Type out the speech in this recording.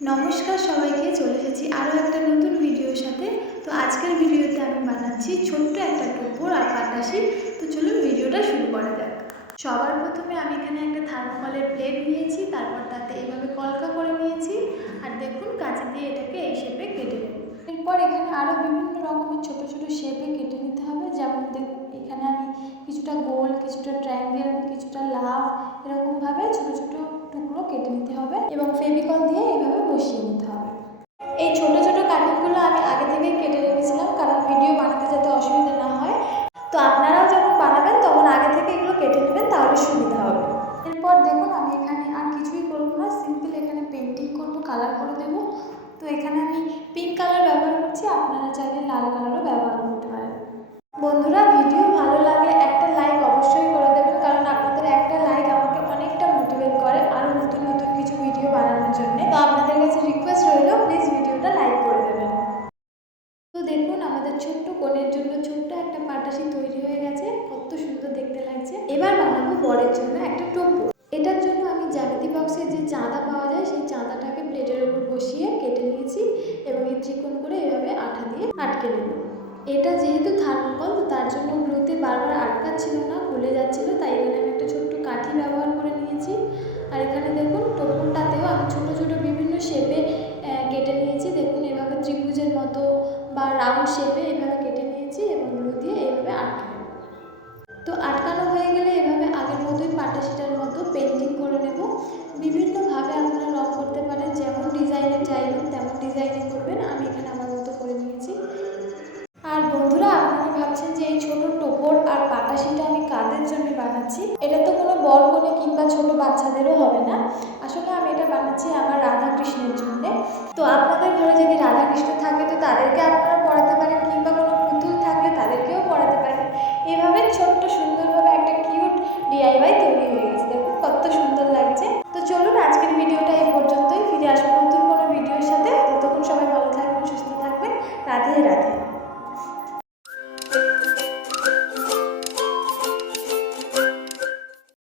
নমস্কার সবাইকে, চলে এসেছি আরও একটা নতুন ভিডিওর সাথে। তো আজকের ভিডিওতে আমি বানাচ্ছি ছোট্ট একটা টোপর আর পাটাশি। তো চলুন ভিডিওটা শুরু করা যাক। সবার প্রথমে আমি এখানে একটা থার্মোকলের প্লেট নিয়েছি, তারপর তাতে এইভাবে কলকা করে নিয়েছি, আর দেখুন কাঁচি দিয়ে এটাকে এই শেপে কেটে নেব। এরপর এখানে আরও বিভিন্ন রকমের ছোট ছোট শেপে কেটে নিতে হবে। যেমন দেখুন এখানে আমি কিছুটা গোল, কিছুটা ট্রায়াঙ্গেল, কিছুটা লাভ, এরকমভাবে ছোট ছোট টুকরো কেটে নিতে হবে এবং ফেভিকল দিয়ে এইভাবে বসিয়ে নিতে হবে। এই ছোট ছোট কাটিংগুলো আমি আগে থেকেই কেটে রেখেছিলাম, কারণ ভিডিও বানাতে যাতে অসুবিধা না হয়। তো আপনারাও যখন বানাবেন তখন আগে থেকে এগুলো কেটে নেবেন, তাহলে সুবিধা হবে। এরপর দেখুন আমি এখানে আর কিছুই করবো না, সিম্পল এখানে পেন্টিং করবো, কালার করে দেবো। তো এখানে আমি পিঙ্ক কালার ব্যবহার করছি, আপনারা চাইলে লাল কালারও ব্যবহার করতে পারেন। বন্ধুরা, ভিডিও ভালো লাগলে একটা লাইক অবশ্যই করে দেবেন, কারণ আপনাদের একটা লাইক আমাকে অনেকটা মোটিভেট করে আরও নতুন নতুন কিছু ভিডিও বানানোর জন্য। তো আপনাদের কাছে রিকোয়েস্ট রইল, প্লিজ ভিডিওটা লাইক করে দেবেন। তো দেখুন আমাদের ছোট্ট কোণের জন্য ছোট্ট একটা পাটাশি তৈরি হয়ে গেছে, কত সুন্দর দেখতে লাগছে। এবার বানাবো বরের জন্য একটা টোপর। এটার জন্য আমি জ্যামিতি বক্সে যে চাঁদা পাওয়া যায় সেই চাঁদাটাকে প্লেটের উপর বসিয়ে কেটে নিয়েছি এবং এই চিকন করে এভাবে আঠা দিয়ে আটকে নেব। এটা যেহেতু থার্মোকল, তো তার জন্য গ্লুতে বারবার আটকাচ্ছিল না, খুলে যাচ্ছিল, তাই এখানে আমি একটা ছোট্ট কাঠি ব্যবহার করে নিয়েছি। আর এখানে দেখুন টোপরটাতেও আমি ছোটো ছোটো বিভিন্ন শেপে কেটে নিয়েছি। দেখুন এভাবে ত্রিভুজের মতো বা রাউন্ড শেপে এভাবে কেটে নিয়েছি এবং গ্লু দিয়ে এইভাবে আটকে নেব। তো আটকানো হয়ে গেলে এভাবে আগের মতোই পাটাশিটার মতো পেন্টিং করে নেব। বিভিন্নভাবে আপনারা রং করতে পারেন, যেমন ডিজাইনে চাইবেন তেমন ডিজাইনে করবেন। আমি এখানে আমার মতো করে নিয়েছি। আর বন্ধুরা, আপনারা ভাবছেন যে এই ছোট টোপর আর পাটাশিটা আমি কাদের জন্য বানাচ্ছি। এটা তো কোনো বড় কোনো কিংবা ছোট বাচ্চাদেরও হবে না। আসলে আমি এটা বানাচ্ছি আমার রাধা কৃষ্ণের জন্য। তো আপনাদের ঘরে যদি রাধা কৃষ্ণ থাকে তো তাদেরকে আপনারা পড়াতে পারেন, কিংবা কোনো পুতুল থাকলে তাদেরকেও পড়াতে পারেন। এভাবে ছোট্ট সুন্দরভাবে একটা কিউট ডিআইওয়াই তৈরি হয়ে গেছে। দেখুন কত সুন্দর লাগছে। তো চলুন আজকের ভিডিওটা এই পর্যন্তই। ফিরে আসবো নতুন কোনো ভিডিওর সাথে। ততক্ষণ সবাই ভালো থাকবেন, সুস্থ থাকবেন। রাধে রাধে।